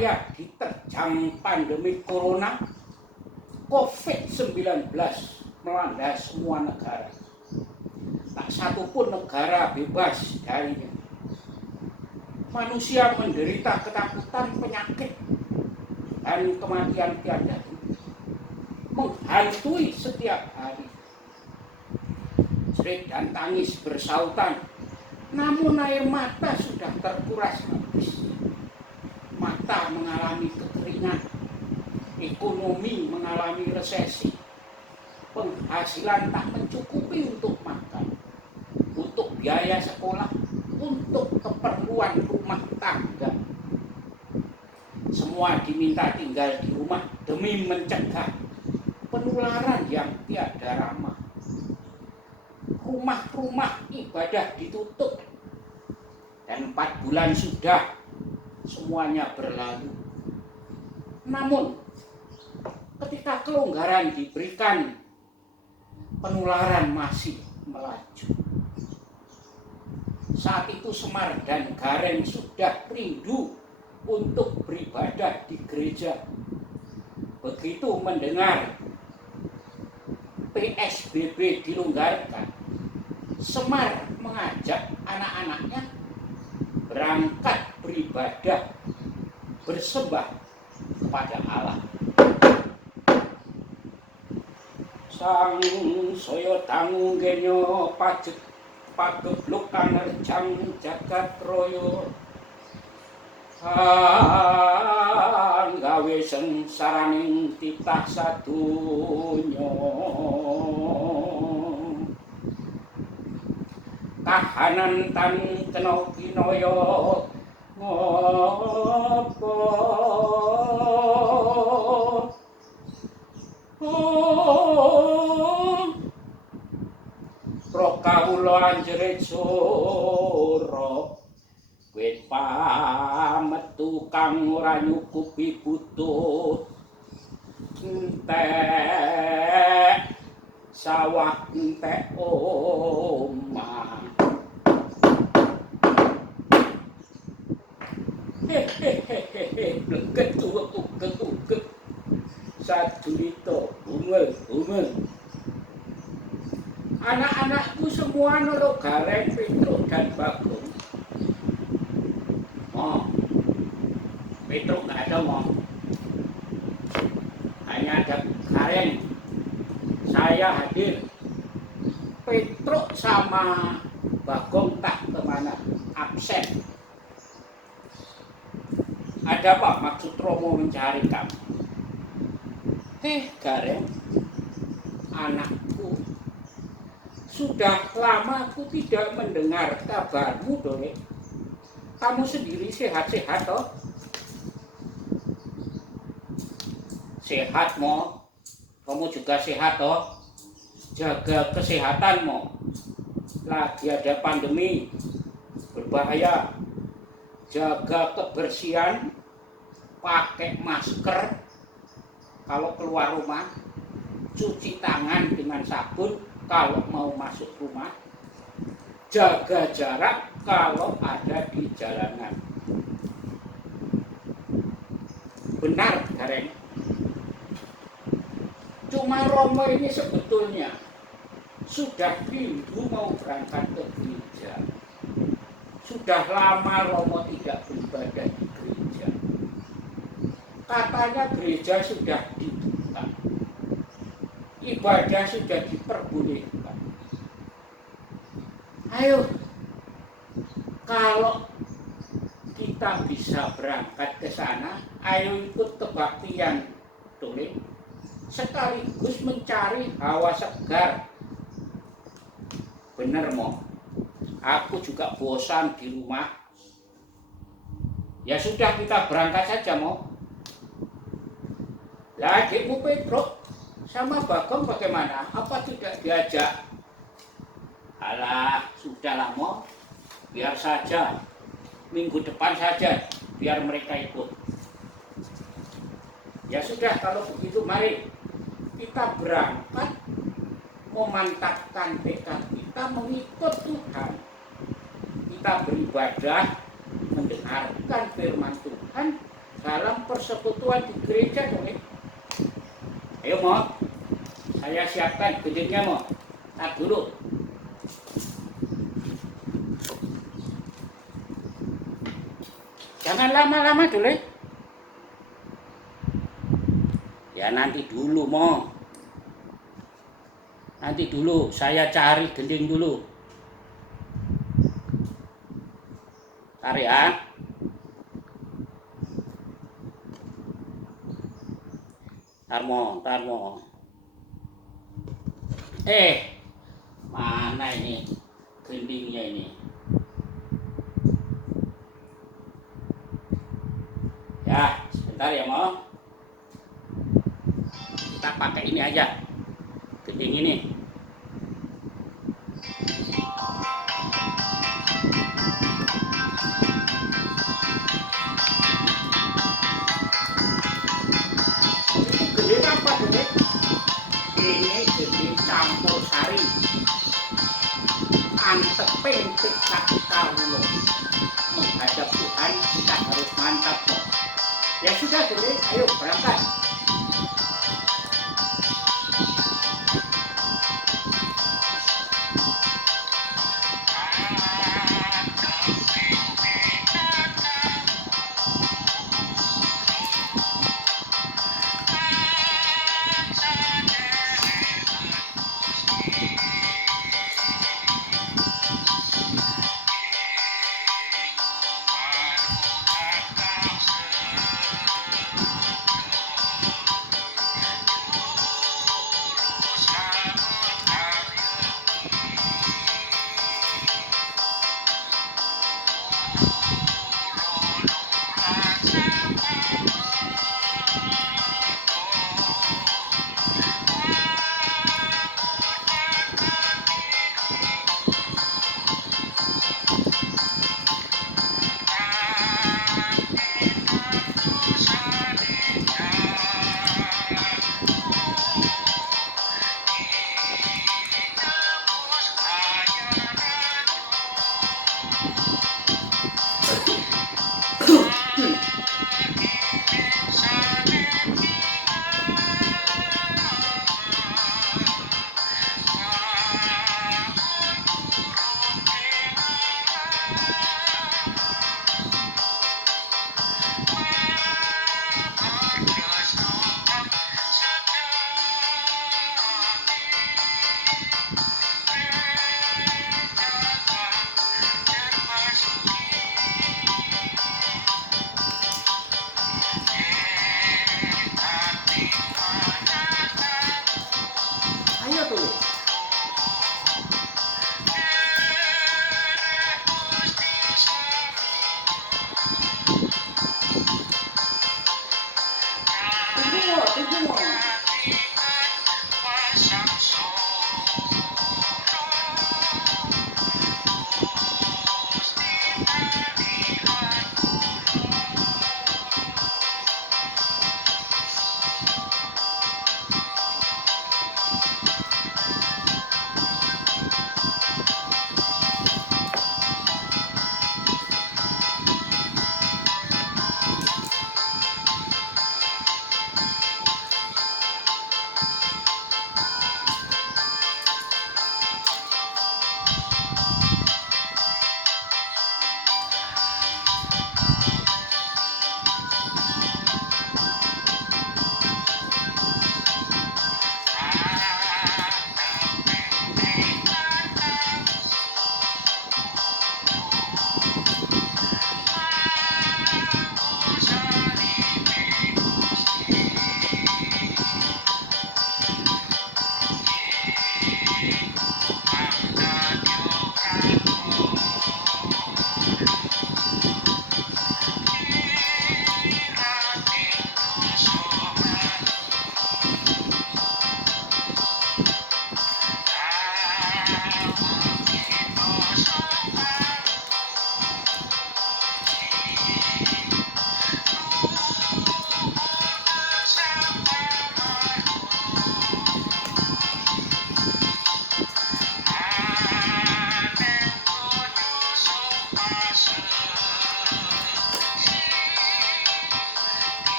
saya diterjang pandemi corona COVID-19 melanda semua negara. Tak satu pun negara bebas darinya. Manusia menderita ketakutan, penyakit, dan kematian tiada menghantui setiap hari. Jerit dan tangis bersautan, namun air mata sudah terkuras habis. Mata mengalami kekeringan, ekonomi mengalami resesi, penghasilan tak mencukupi untuk makan, untuk biaya sekolah, untuk keperluan rumah tangga. Semua diminta tinggal di rumah demi mencegah penularan yang tiada ramah. Rumah-rumah ibadah ditutup dan 4 bulan sudah semuanya berlalu. Namun ketika kelonggaran diberikan, penularan masih melaju. Saat itu Semar dan Gareng sudah rindu untuk beribadah di gereja. Begitu mendengar PSBB dilonggarkan, Semar mengajak anak-anaknya berangkat beribadah, bersembah kepada Allah. Sang saya tangu genyo pagebluk kanerjang jagat raya, gawe sengsaraning titah sadonya. Kahanan tan kena kinaya ngopo prokawula anjerit sura wit pametu kang ora nyukupi butuh entek sawah entek omah. Bleget sadurita bungel. Anak-anakku semua nolo Gareng, Petruk dan Bagong. Oh, Petruk nggak ada mau. Hanya ada Gareng. Saya hadir. Petruk sama Bagong tak kemana, absen. Ada apa maksud Romo mencari kamu? Gareng, anakku, sudah lama aku tidak mendengar kabarmu, Dole. Kamu sendiri sehat-sehat toh? Sehat mo, kamu juga sehat toh? Jaga kesehatan mo. Lagi ada pandemi berbahaya. Jaga kebersihan, pakai masker kalau keluar rumah, cuci tangan dengan sabun kalau mau masuk rumah, jaga jarak kalau ada di jalanan. Benar, Gareng. Cuma Romo ini sebetulnya sudah rindu mau berangkat ke gereja. Sudah lama Romo tidak beribadah di gereja. Katanya gereja sudah dibuka, ibadah sudah diperbolehkan. Ayo, kalau kita bisa berangkat ke sana, ayo ikut kebaktian, Dole. Sekaligus mencari hawa segar. Bener mo, aku juga bosan di rumah. Ya sudah, kita berangkat saja mo. Lah adikmu Petruk sama Bagong bagaimana? Apa tidak diajak? Alah, sudah lah mo. Biar saja. Minggu depan saja biar mereka ikut. Ya sudah, kalau begitu mari kita berangkat memantapkan tekad kita mengikut Tuhan. Kita beribadah, mendengarkan firman Tuhan dalam persekutuan di gereja dong. Ayo Mo, saya siapkan gendingnya Mo. Tar dulu. Jangan lama-lama dulu. Ya nanti dulu Mo. Nanti dulu, saya cari gending dulu. Tarik ya. Ntar Mo. Mana ini gendingnya ini? Ya, sebentar ya Mo. Kita pakai ini aja, gending ini. Gending apa dulu? Ini gending campur sari. Anteping tikak kawula. Menghadap Tuhan kita harus mantap Mo. Ya sudah dulu, ayo berangkat. Ayo dulu. Tunggu.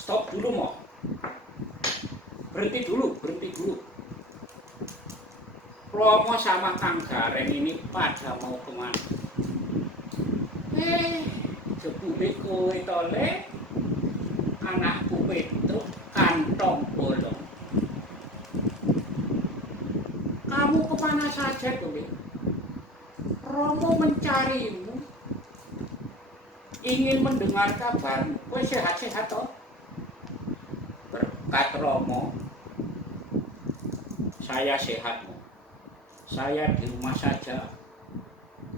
Stop dulu mau. Berhenti dulu. Romo sama Kang Gareng ini pada mau kemana? Jebule kowe tole anakku Petruk kantong bolong. Kamu kemana saja tole? Romo mencarimu, ingin mendengar kabarmu. Kowe sehat-sehat toh? Berkat Romo, saya sehat. Saya di rumah saja.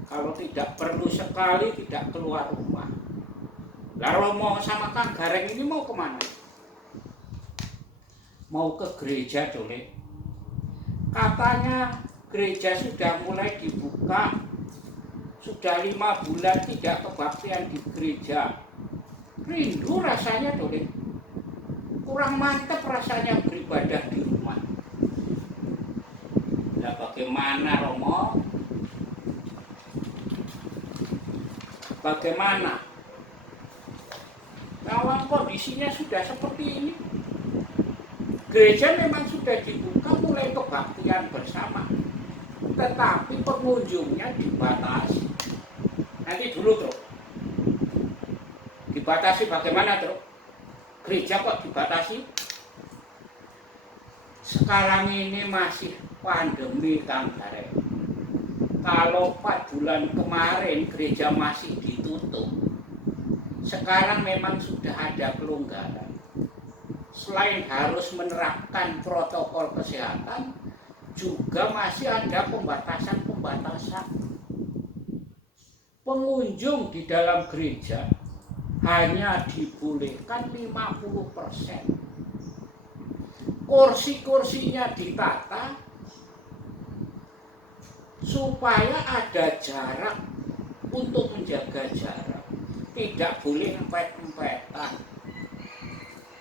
Kalau tidak perlu sekali tidak keluar rumah. Lah Romo sama Kang Gareng ini mau kemana? Mau ke gereja Dole. Katanya gereja sudah mulai dibuka. Sudah 5 bulan tidak kebaktian di gereja. Rindu rasanya Dole. Kurang mantap rasanya beribadah di rumah. Nah bagaimana Romo? Bagaimana? Kalau kondisinya sudah seperti ini, gereja memang sudah dibuka mulai kebaktian bersama, tetapi pengunjungnya dibatasi. Nanti dulu Bro, dibatasi bagaimana Bro? Gereja kok dibatasi? Sekarang ini masih pandemi Kang Gareng. Kalau 4 bulan kemarin gereja masih ditutup, sekarang memang sudah ada kelonggaran. Selain harus menerapkan protokol kesehatan, juga masih ada pembatasan-pembatasan. Pengunjung di dalam gereja hanya dibolehkan 50%. Kursi-kursinya ditata supaya ada jarak untuk menjaga jarak. Tidak boleh empet-empetan.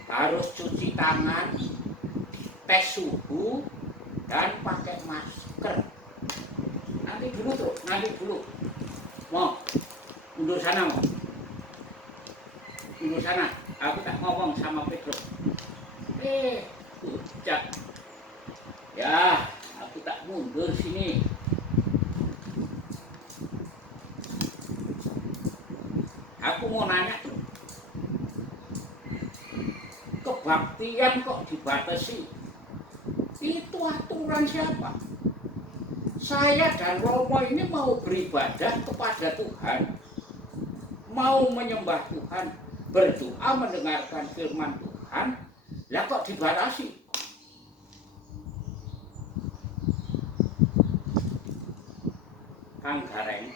Harus cuci tangan, tes suhu, dan pakai masker. Nanti dulu. Mau mundur sana mau. Mundur sana. Aku tak ngomong sama Petruk. Ucap. Ya, aku tak mundur sini. Aku mau nanya, kebaktian kok dibatasi? Itu aturan siapa? Saya dan Romo ini mau beribadah kepada Tuhan, mau menyembah Tuhan, berdoa mendengarkan firman Tuhan, lah kok dibatasi? Kang Gareng,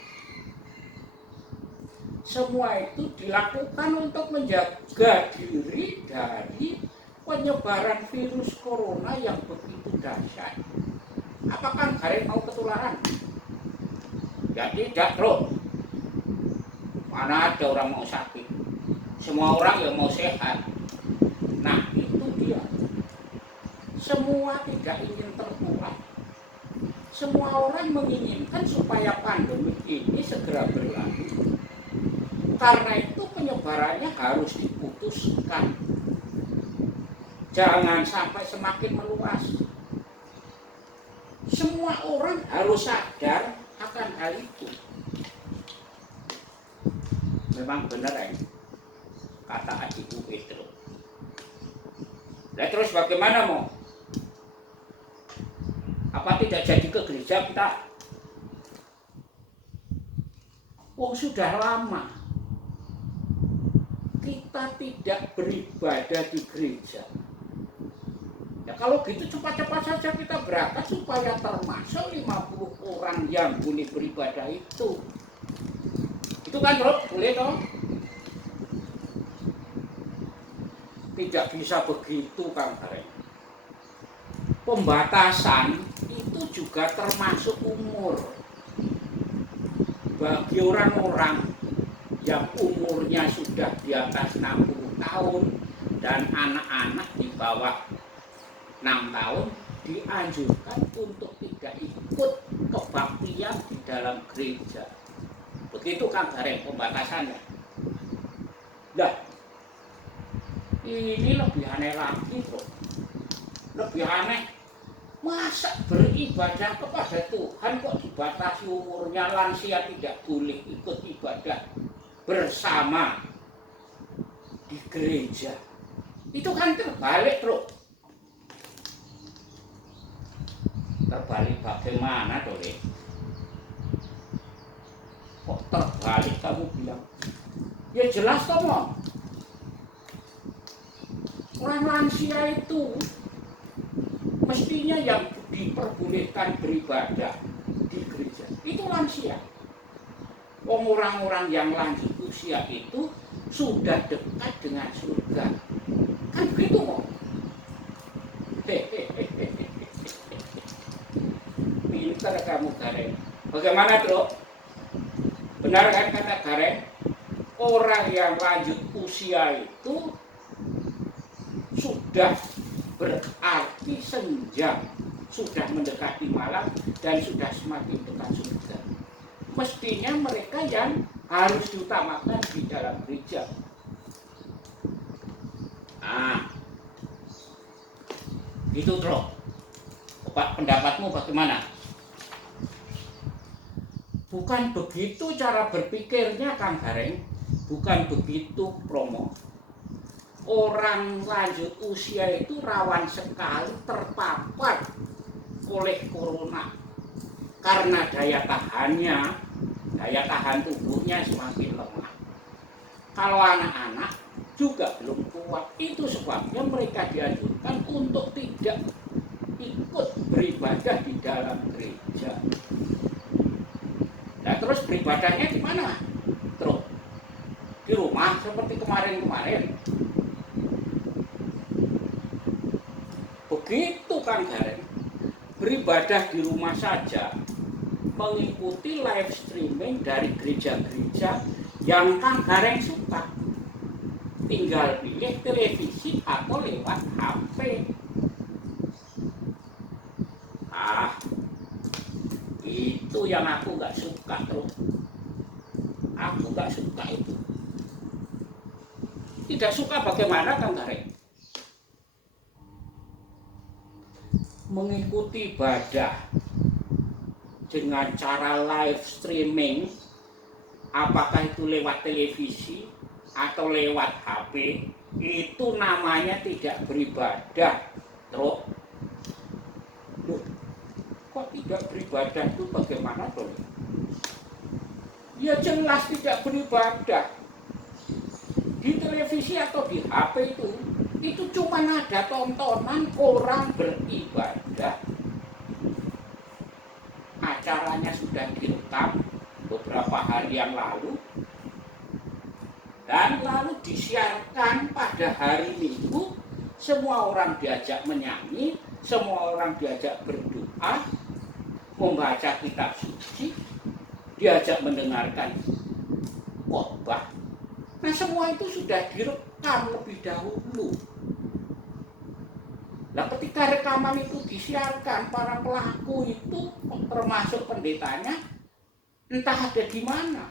semua itu dilakukan untuk menjaga diri dari penyebaran virus corona yang begitu dahsyat. Apakah Kang Gareng mau ketularan? Ya tidak, Bro. Mana ada orang mau sakit? Semua orang yang mau sehat. Nah, itu Semua tidak ingin tertular. Semua orang menginginkan supaya pandemi ini segera berlalu. Karena itu penyebarannya harus diputuskan. Jangan sampai semakin meluas. Semua orang harus sadar akan hal itu. Memang benar ini, kata adikku Petro. Nah, terus bagaimana mau? Apa tidak jadi ke gereja kita? Oh, sudah lama kita tidak beribadah di gereja. Ya kalau gitu cepat-cepat saja kita berangkat supaya termasuk 50 orang yang boleh beribadah itu. Itu kan Rob, boleh toh? Tidak bisa begitu Kang Gareng. Pembatasan itu juga termasuk umur. Bagi orang-orang yang umurnya sudah di atas 60 tahun dan anak-anak di bawah 6 tahun dianjurkan untuk tidak ikut kebaktian di dalam gereja. Begitu Kang Gareng pembatasannya. Nah, ini lebih aneh lagi kok. Lebih aneh, masa beribadah kepada Tuhan kok dibatasi umurnya, lansia tidak boleh ikut ibadah bersama di gereja. Itu kan terbalik, Bro. Terbalik bagaimana, Dore? Kok terbalik kamu bilang? Ya jelas toh, Mom. Orang lansia itu mestinya yang diperbolehkan beribadah di gereja itu lansia. Orang-orang yang lanjut usia itu sudah dekat dengan surga. Kan begitu kok. Pintar kamu Gareng. Bagaimana Bro? Benar kan kata Gareng? Orang yang lanjut usia itu sudah berarti senja, sudah mendekati malam dan sudah semakin dekat surga. Mestinya mereka yang harus diutamakan di dalam gereja. Itu Bro. Pendapatmu bagaimana? Bukan begitu cara berpikirnya Kang Gareng, bukan begitu Promo. Orang lanjut usia itu rawan sekali terpapar oleh corona karena daya tahan tubuhnya semakin lemah. Kalau anak-anak juga belum kuat, itu sebabnya mereka dianjurkan untuk tidak ikut beribadah di dalam gereja. Nah terus beribadahnya di mana? Terus di rumah seperti kemarin-kemarin. Begitu Kang Gareng, beribadah di rumah saja, mengikuti live streaming dari gereja-gereja yang Kang Gareng suka. Tinggal pilih televisi atau lewat HP. Itu yang aku nggak suka tuh. Aku nggak suka itu. Tidak suka bagaimana Kang Gareng? Mengikuti ibadah dengan cara live streaming, apakah itu lewat televisi atau lewat HP, itu namanya tidak beribadah. Terus, loh, kok tidak beribadah itu bagaimana dong? Ya jelas tidak beribadah. Di televisi atau di HP itu cuma ada tontonan orang beribadah. Acaranya sudah direkam beberapa hari yang lalu dan lalu disiarkan pada hari Minggu. Semua orang diajak menyanyi, semua orang diajak berdoa, membaca kitab suci, diajak mendengarkan khotbah. Nah semua itu sudah direkam lebih dahulu. Nah ketika rekaman itu disiarkan, para pelaku itu termasuk pendetanya entah ada di mana.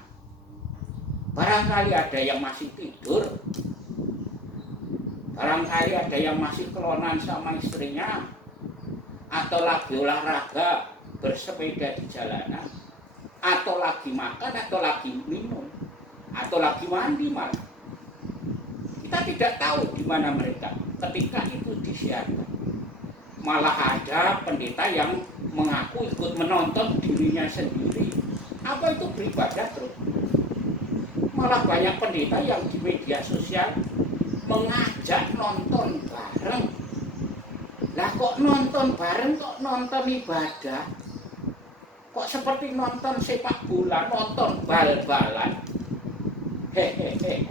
Barangkali ada yang masih tidur, barangkali ada yang masih kelonan sama istrinya, atau lagi olahraga bersepeda di jalanan, atau lagi makan, atau lagi minum, atau lagi mandi malah. Kita tidak tahu di mana mereka ketika itu disiarkan. Malah ada pendeta yang mengaku ikut menonton dirinya sendiri. Apa itu beribadah terus? Malah banyak pendeta yang di media sosial mengajak nonton bareng. Lah kok nonton bareng, kok nonton ibadah? Kok seperti nonton sepak bola, nonton bal-balan? Hehehe.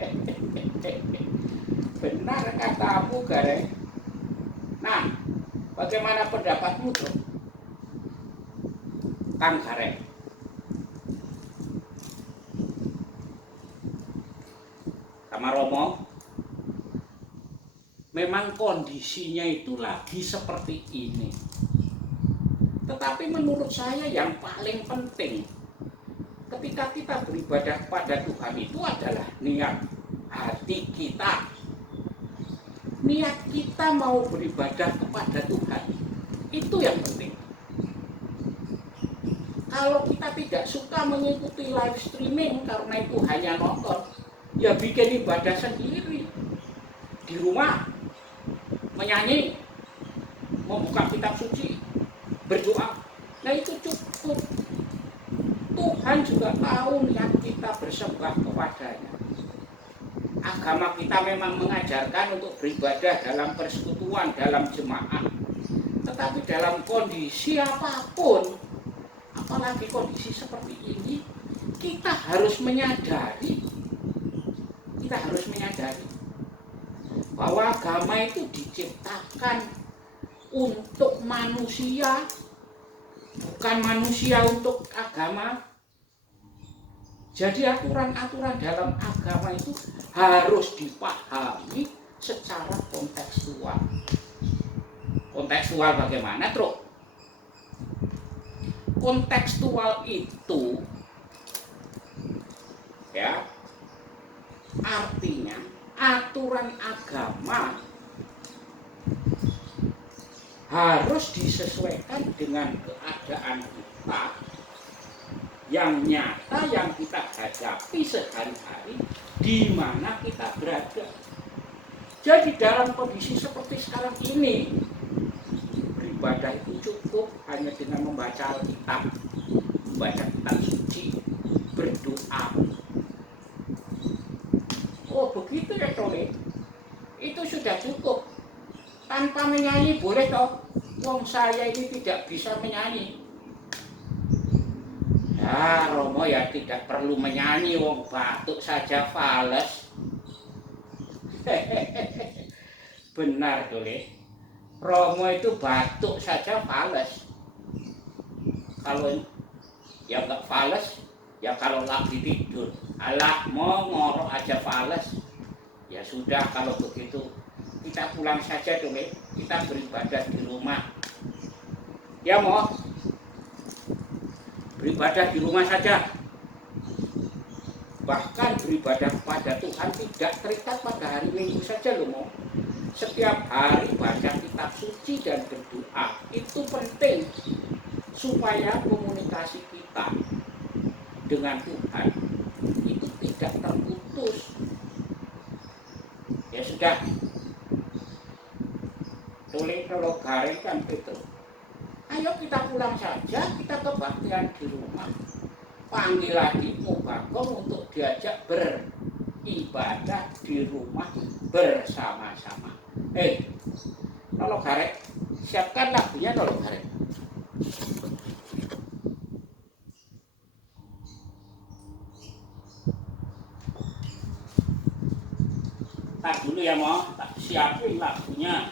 Benar katamu, Gareng. Nah, bagaimana pendapatmu, Bro? Kang Gareng. Sama Romo, memang kondisinya itu lagi seperti ini. Tetapi menurut saya yang paling penting ketika kita beribadah kepada Tuhan itu adalah niat hati kita. Niat kita mau beribadah kepada Tuhan, itu yang penting. Kalau kita tidak suka mengikuti live streaming karena itu hanya nonton, ya bikin ibadah sendiri di rumah, menyanyi, membuka kitab suci, berdoa. Nah itu cukup. Tuhan juga tahu niat kita bersembah kepadanya. Agama kita memang mengajarkan untuk beribadah dalam persekutuan, dalam jemaah. Tetapi dalam kondisi apapun, apalagi kondisi seperti ini, kita harus menyadari bahwa agama itu diciptakan untuk manusia, bukan manusia untuk agama. Jadi aturan-aturan dalam agama itu harus dipahami secara kontekstual. Kontekstual bagaimana, Truk? Kontekstual itu ya artinya aturan agama harus disesuaikan dengan keadaan kita yang nyata, yang kita hadapi sehari-hari, di mana kita berada. Jadi dalam kondisi seperti sekarang ini, beribadah itu cukup hanya dengan membaca Alkitab, membaca kitab suci, berdoa. Oh begitu ya Tole, itu sudah cukup. Tanpa menyanyi boleh toh? Wong saya ini tidak bisa menyanyi. Ya Romo ya tidak perlu menyanyi, wong batuk saja fales. Benar Tole, Romo itu batuk saja fales. Kalau ya enggak fales, ya kalau lagi tidur. Alah mau ngorok aja fales. Ya sudah kalau begitu kita pulang saja Tole, kita beribadah di rumah. Ya mau beribadah di rumah saja. Bahkan beribadah kepada Tuhan tidak terikat pada hari Minggu saja loh mau. Setiap hari baca kitab suci dan berdoa. Itu penting supaya komunikasi kita dengan Tuhan itu tidak terputus. Ya sudah. Tole kalau Gareng kan itu. Ayo kita pulang saja, kita kebaktian di rumah. Panggil lagi Mubagong untuk diajak beribadah di rumah bersama-sama. Nolok Gareng, siapkan lagunya Nolok Gareng. Tak dulu ya mau, tak siapin lagunya.